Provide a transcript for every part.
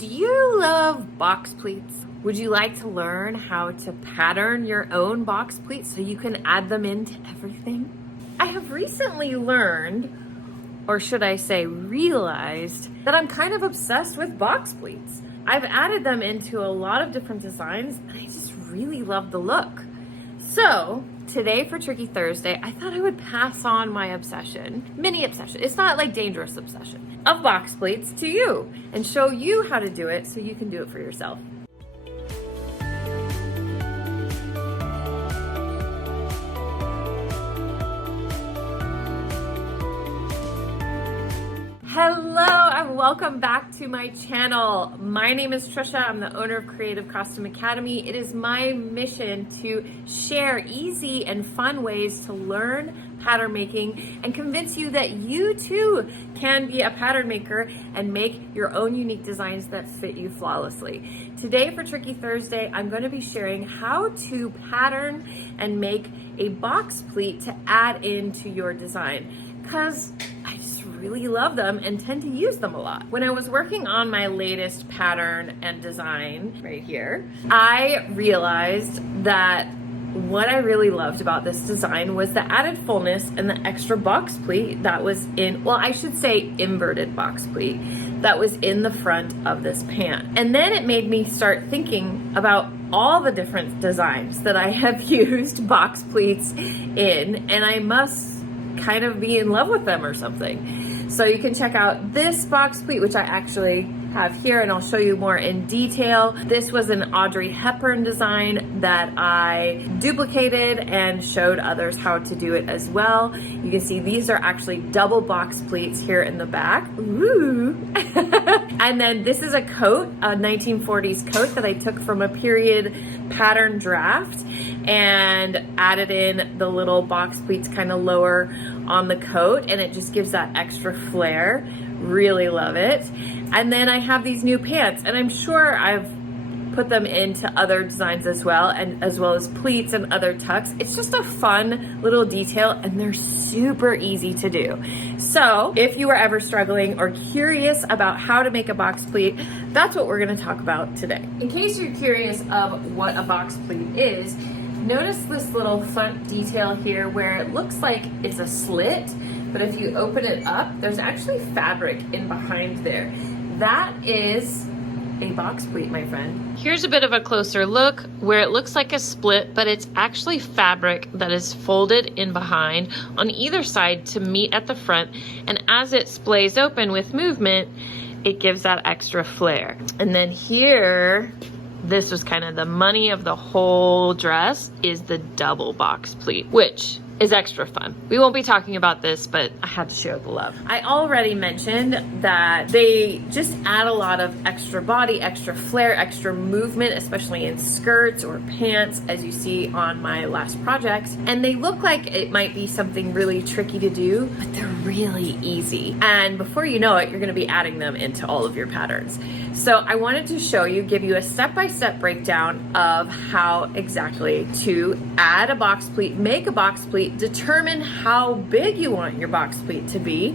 Do you love box pleats? Would you like to learn how to pattern your own box pleats so you can add them into everything? I have recently learned, or should I say realized, that I'm kind of obsessed with box pleats. I've added them into a lot of different designs and I just really love the look. So today for Tricky Thursday, I thought I would pass on my obsession, mini obsession, it's not like dangerous obsession, of box pleats to you and show you how to do it so you can do it for yourself. Hello and welcome back to my channel. My name is Trisha. I'm the owner of Creative Costume Academy. It is my mission to share easy and fun ways to learn pattern making and convince you that you too can be a pattern maker and make your own unique designs that fit you flawlessly. Today for Tricky Thursday, I'm going to be sharing how to pattern and make a box pleat to add into your design, because I just really love them and tend to use them a lot. When I was working on my latest pattern and design right here, I realized that what I really loved about this design was the added fullness and the extra box pleat that was in, well, I should say inverted box pleat that was in the front of this pant. And then it made me start thinking about all the different designs that I have used box pleats in, and I must kind of be in love with them or something. So you can check out this box pleat, which I actually have here, and I'll show you more in detail. This was an Audrey Hepburn design that I duplicated and showed others how to do it as well. You can see these are actually double box pleats here in the back. Ooh. And then this is a coat, a 1940s coat that I took from a period pattern draft and added in the little box pleats kind of lower on the coat, and it just gives that extra flair. Really love it. And then I have these new pants, and I'm sure I've put them into other designs as well, and as well as pleats and other tucks. It's just a fun little detail, and they're super easy to do. So if you are ever struggling or curious about how to make a box pleat, that's what we're going to talk about today. In case you're curious of what a box pleat is, notice this little front detail here where it looks like it's a slit, but if you open it up, there's actually fabric in behind there. That is a box pleat, my friend. Here's a bit of a closer look where it looks like a split, but it's actually fabric that is folded in behind on either side to meet at the front, and as it splays open with movement, it gives that extra flair. And then here, this was kind of the money of the whole dress, is the double box pleat, which is extra fun. We won't be talking about this, but I had to share the love. I already mentioned that they just add a lot of extra body, extra flair, extra movement, especially in skirts or pants, as you see on my last project. And they look like it might be something really tricky to do, but they're really easy. And before you know it, you're gonna be adding them into all of your patterns. So I wanted to show you, give you a step-by-step breakdown of how exactly to add a box pleat, make a box pleat, determine how big you want your box pleat to be,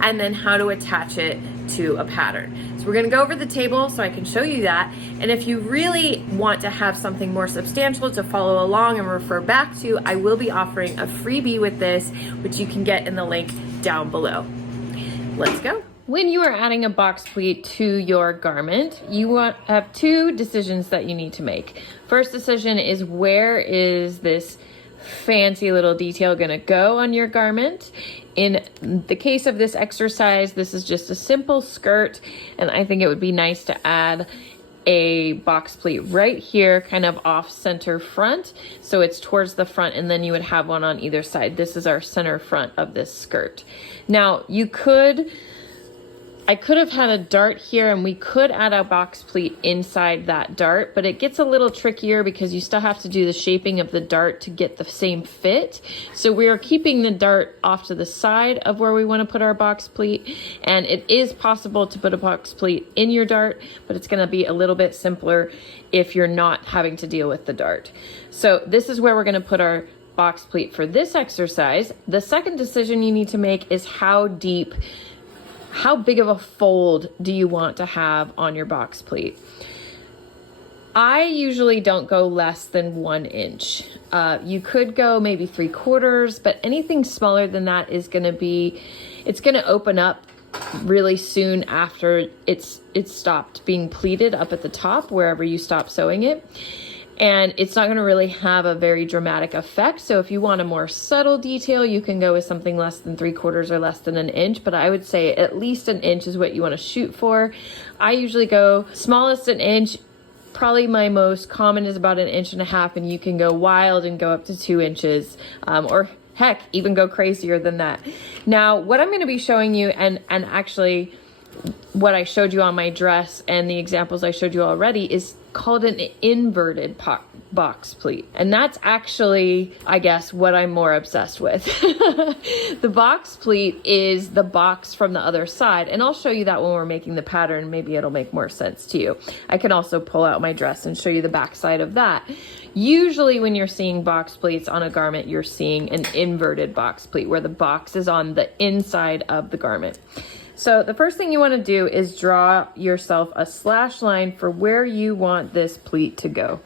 and then how to attach it to a pattern. So we're gonna go over the table so I can show you that. And if you really want to have something more substantial to follow along and refer back to, I will be offering a freebie with this, which you can get in the link down below. Let's go. When you are adding a box pleat to your garment, you have two decisions that you need to make. First decision is, where is this fancy little detail gonna go on your garment? In the case of this exercise, this is just a simple skirt, and I think it would be nice to add a box pleat right here, kind of off center front, so it's towards the front, and then you would have one on either side. This is our center front of this skirt. Now I could have had a dart here, and we could add a box pleat inside that dart, but it gets a little trickier because you still have to do the shaping of the dart to get the same fit. So we are keeping the dart off to the side of where we want to put our box pleat, and it is possible to put a box pleat in your dart, but it's going to be a little bit simpler if you're not having to deal with the dart. So this is where we're going to put our box pleat for this exercise. The second decision you need to make is how deep how big of a fold do you want to have on your box pleat? I usually don't go less than 1 inch. You could go maybe 3/4, but anything smaller than that is gonna be, it's gonna open up really soon after it's stopped being pleated up at the top, wherever you stop sewing it. And it's not gonna really have a very dramatic effect. So if you want a more subtle detail, you can go with something less than 3/4 or less than 1 inch, but I would say at least 1 inch is what you wanna shoot for. I usually go smallest 1 inch. Probably my most common is about 1.5 inches, and you can go wild and go up to 2 inches, or heck, even go crazier than that. Now, what I'm gonna be showing you, and actually what I showed you on my dress and the examples I showed you already, is called an inverted box pleat. And that's actually, I guess, what I'm more obsessed with. The box pleat is the box from the other side. And I'll show you that when we're making the pattern. Maybe it'll make more sense to you. I can also pull out my dress and show you the back side of that. Usually when you're seeing box pleats on a garment, you're seeing an inverted box pleat where the box is on the inside of the garment. So the first thing you want to do is draw yourself a slash line for where you want this pleat to go.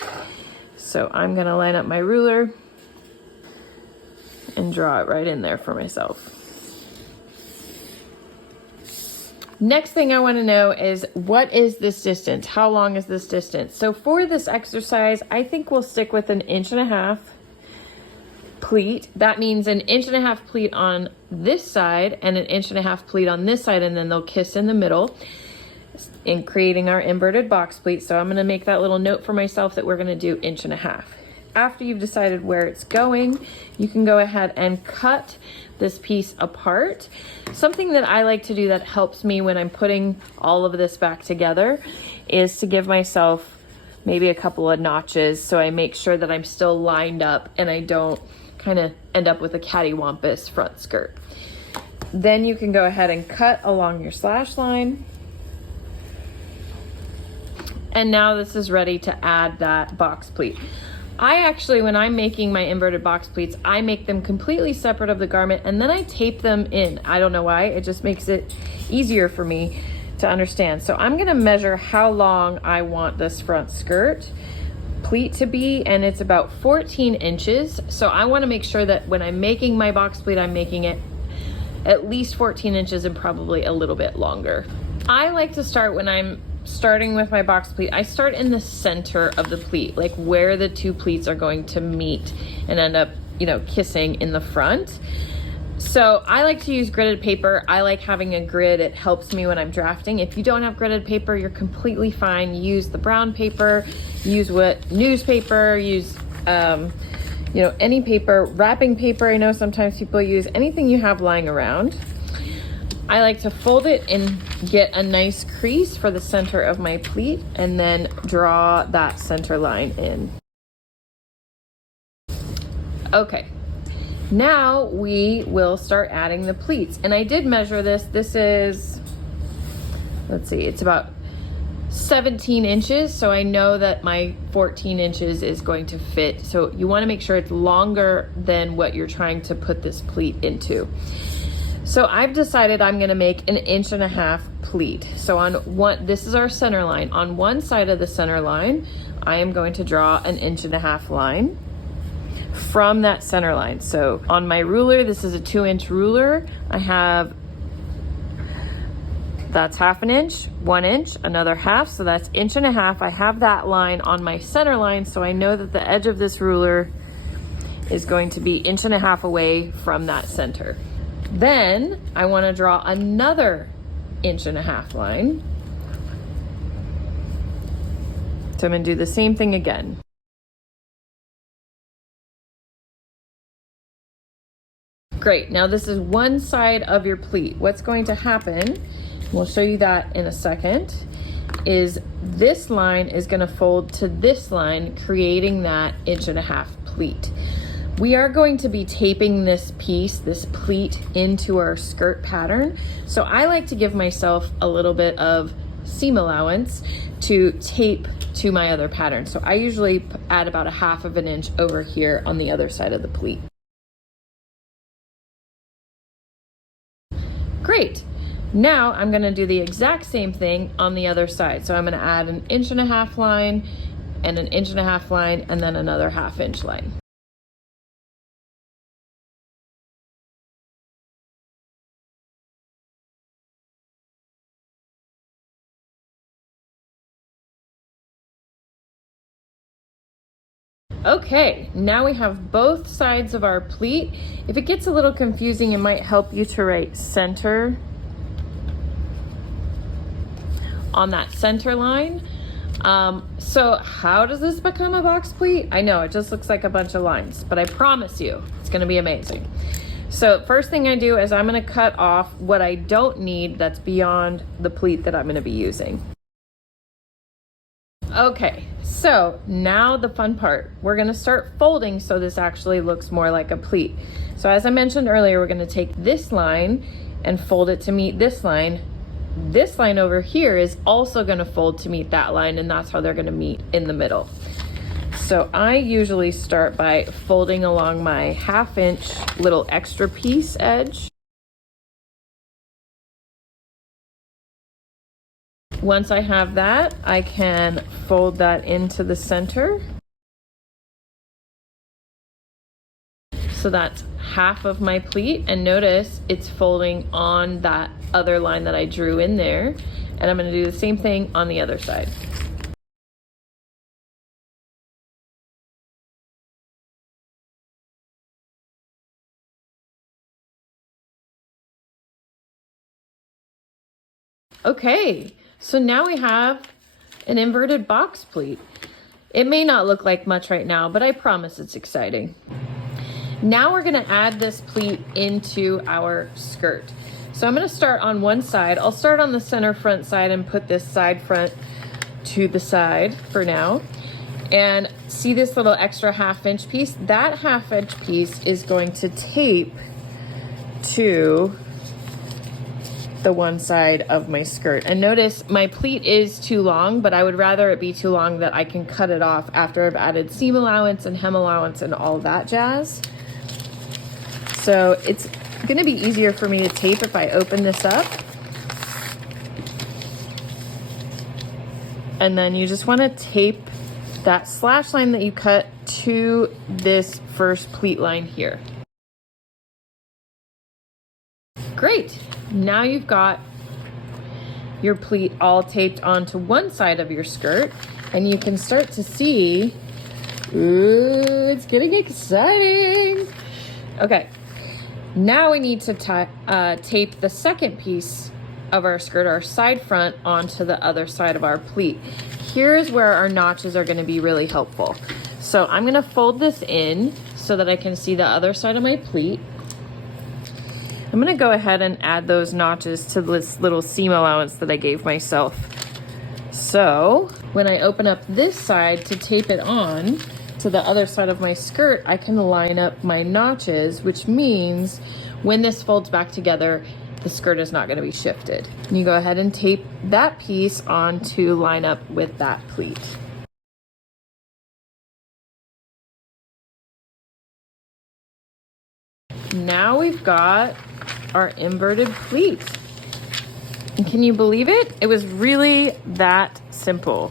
So I'm going to line up my ruler and draw it right in there for myself. Next thing I want to know is, what is this distance? How long is this distance? So for this exercise, I think we'll stick with 1.5 inches pleat. That means 1.5 inches pleat on this side and 1.5 inches pleat on this side, and then they'll kiss in the middle in creating our inverted box pleat. So I'm going to make that little note for myself that we're going to do 1.5 inches. After you've decided where it's going, you can go ahead and cut this piece apart. Something that I like to do that helps me when I'm putting all of this back together is to give myself maybe a couple of notches, so I make sure that I'm still lined up and I don't kind of end up with a cattywampus front skirt. Then you can go ahead and cut along your slash line. And now this is ready to add that box pleat. I actually, when I'm making my inverted box pleats, I make them completely separate of the garment and then I tape them in. I don't know why, it just makes it easier for me to understand. So I'm gonna measure how long I want this front skirt pleat to be, and it's about 14 inches. So I want to make sure that when I'm making my box pleat, I'm making it at least 14 inches and probably a little bit longer. I like to start, when I'm starting with my box pleat, I start in the center of the pleat, like where the two pleats are going to meet and end up, you know, kissing in the front. So I like to use gridded paper. I like having a grid. It helps me when I'm drafting. If you don't have gridded paper, you're completely fine. Use the brown paper, use what newspaper, use you know, any paper, wrapping paper. I know sometimes people use anything you have lying around. I like to fold it and get a nice crease for the center of my pleat and then draw that center line in. Okay. Now we will start adding the pleats. And I did measure this. This is, let's see, it's about 17 inches. So I know that my 14 inches is going to fit. So you want to make sure it's longer than what you're trying to put this pleat into. So I've decided I'm going to make 1.5 inches pleat. So on one, this is our center line. On one side of the center line, I am going to draw 1.5 inches line from that center line. So on my ruler, this is a 2-inch ruler. I have, that's 1/2 inch, 1 inch, another half, so that's 1.5 inches. I have that line on my center line, so I know that the edge of this ruler is going to be 1.5 inches away from that center. Then I want to draw another 1.5 inch line. So I'm going to do the same thing again. Great, now this is one side of your pleat. What's going to happen, we'll show you that in a second, is this line is going to fold to this line, creating that 1.5 inch pleat. We are going to be taping this piece, this pleat, into our skirt pattern. So I like to give myself a little bit of seam allowance to tape to my other pattern. So I usually add about 1/2 inch over here on the other side of the pleat. Great. Now I'm gonna do the exact same thing on the other side. So I'm gonna add an 1.5 inch line and an 1.5 inch line and then another 1/2 inch line. Okay, now we have both sides of our pleat. If it gets a little confusing, it might help you to write center on that center line. So how does this become a box pleat? I know it just looks like a bunch of lines, but I promise you it's gonna be amazing. So first thing I do is I'm gonna cut off what I don't need that's beyond the pleat that I'm gonna be using. Okay, so now the fun part. We're gonna start folding so this actually looks more like a pleat. So as I mentioned earlier, we're gonna take this line and fold it to meet this line. This line over here is also gonna fold to meet that line, and that's how they're gonna meet in the middle. So I usually start by folding along my 1/2 inch little extra piece edge. Once I have that, I can fold that into the center. So that's half of my pleat, and notice it's folding on that other line that I drew in there. And I'm gonna do the same thing on the other side. Okay, so now we have an inverted box pleat. It may not look like much right now, but I promise it's exciting. Now we're gonna add this pleat into our skirt. So I'm gonna start on one side. I'll start on the center front side and put this side front to the side for now. And see this little extra 1/2 inch piece? That 1/2 inch piece is going to tape to the one side of my skirt. And notice my pleat is too long, but I would rather it be too long that I can cut it off after I've added seam allowance and hem allowance and all that jazz. So it's gonna be easier for me to tape if I open this up. And then you just wanna tape that slash line that you cut to this first pleat line here. Great, now you've got your pleat all taped onto one side of your skirt, and you can start to see, ooh, it's getting exciting. Okay, now we need to tape the second piece of our skirt, our side front, onto the other side of our pleat. Here's where our notches are gonna be really helpful. So I'm gonna fold this in so that I can see the other side of my pleat. I'm gonna go ahead and add those notches to this little seam allowance that I gave myself. So when I open up this side to tape it on to the other side of my skirt, I can line up my notches, which means when this folds back together, the skirt is not gonna be shifted. And you go ahead and tape that piece on to line up with that pleat. Now we've got our inverted pleat. And can you believe it? It was really that simple.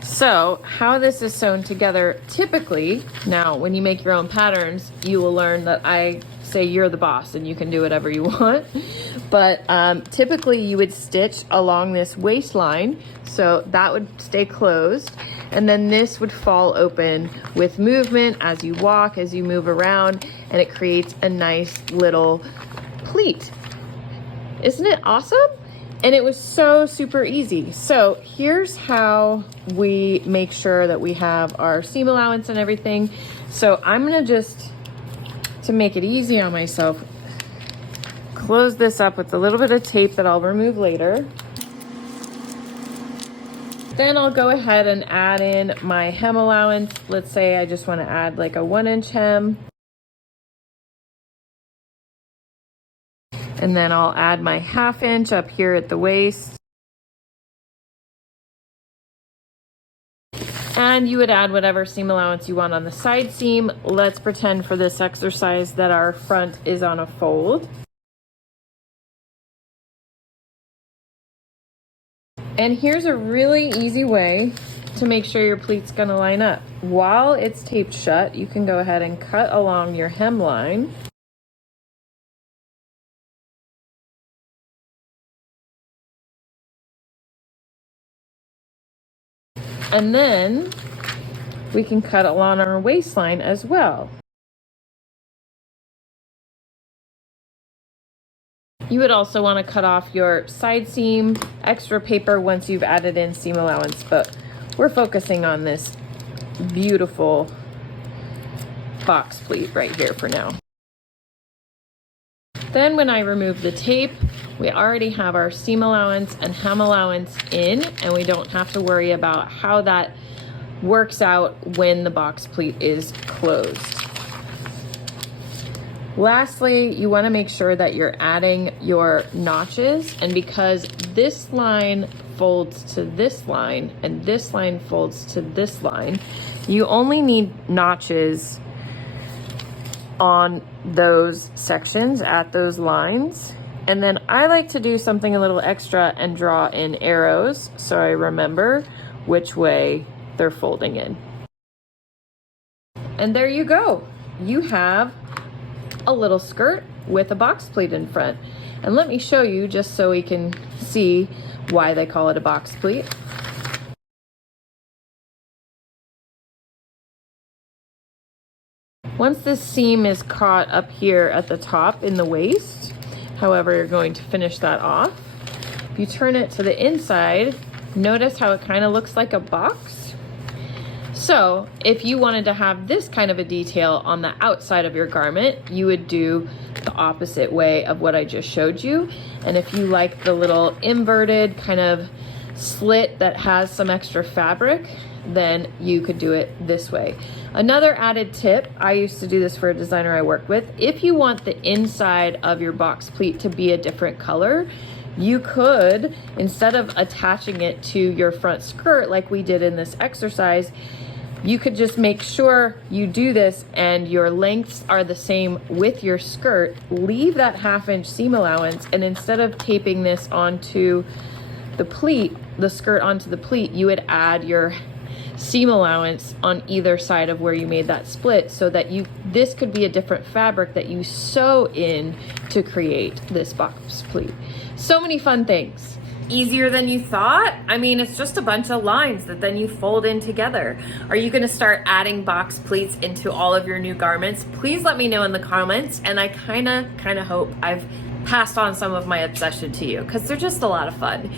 So how this is sewn together, typically, now when you make your own patterns, you will learn that I say you're the boss and you can do whatever you want. But typically you would stitch along this waistline, so that would stay closed. And then this would fall open with movement as you walk, as you move around, and it creates a nice little pleat. Isn't it awesome? And it was so super easy. So here's how we make sure that we have our seam allowance and everything. So I'm gonna just, to make it easy on myself, close this up with a little bit of tape that I'll remove later. Then I'll go ahead and add in my hem allowance. Let's say I just wanna add like a 1 inch hem. And then I'll add my 1/2 inch up here at the waist. And you would add whatever seam allowance you want on the side seam. Let's pretend for this exercise that our front is on a fold. And here's a really easy way to make sure your pleat's gonna line up. While it's taped shut, you can go ahead and cut along your hemline. And then we can cut along our waistline as well. You would also want to cut off your side seam, extra paper once you've added in seam allowance, but we're focusing on this beautiful box pleat right here for now. Then when I remove the tape, we already have our seam allowance and hem allowance in, and we don't have to worry about how that works out when the box pleat is closed. Lastly, you want to make sure that you're adding your notches, and because this line folds to this line and this line folds to this line, you only need notches on those sections at those lines. And then I like to do something a little extra and draw in arrows so I remember which way they're folding in. And there you go. You have a little skirt with a box pleat in front. And let me show you just so we can see why they call it a box pleat. Once this seam is caught up here at the top in the waist, however you're going to finish that off, if you turn it to the inside, notice how it kind of looks like a box. So if you wanted to have this kind of a detail on the outside of your garment, you would do the opposite way of what I just showed you. And if you like the little inverted kind of slit that has some extra fabric, then you could do it this way. Another added tip, I used to do this for a designer I work with, if you want the inside of your box pleat to be a different color, you could, instead of attaching it to your front skirt like we did in this exercise, you could just make sure you do this and your lengths are the same with your skirt. Leave that 1/2 inch seam allowance, and instead of taping this onto the pleat, the skirt onto the pleat, you would add your seam allowance on either side of where you made that split, so that this could be a different fabric that you sew in to create this box pleat. So many fun things. Easier than you thought? I mean, it's just a bunch of lines that then you fold in together. Are you gonna start adding box pleats into all of your new garments? Please let me know in the comments, and I kinda hope I've passed on some of my obsession to you, because they're just a lot of fun.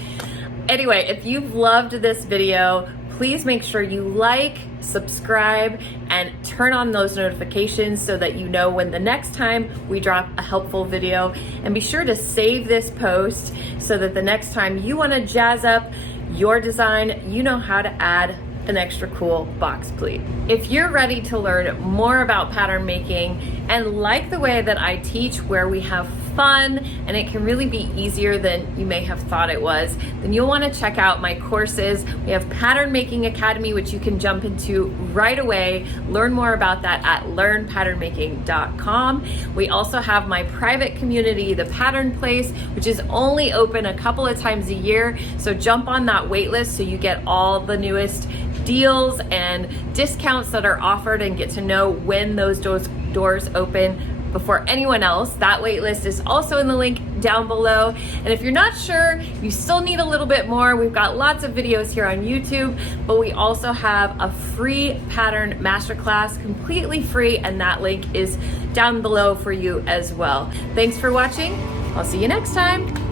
Anyway, if you've loved this video, please make sure you like, subscribe, and turn on those notifications so that you know when the next time we drop a helpful video. And be sure to save this post so that the next time you want to jazz up your design, you know how to add an extra cool box pleat. If you're ready to learn more about pattern making and like the way that I teach, where we have fun and it can really be easier than you may have thought it was, then you'll want to check out my courses. We have Pattern Making Academy, which you can jump into right away. Learn more about that at learnpatternmaking.com. We also have my private community, the Pattern Place, which is only open a couple of times a year. So jump on that wait list so you get all the newest deals and discounts that are offered and get to know when those doors open before anyone else. That wait list is also in the link down below. And if you're not sure, you still need a little bit more, we've got lots of videos here on YouTube, but we also have a free pattern masterclass, completely free, and that link is down below for you as well. Thanks for watching. I'll see you next time.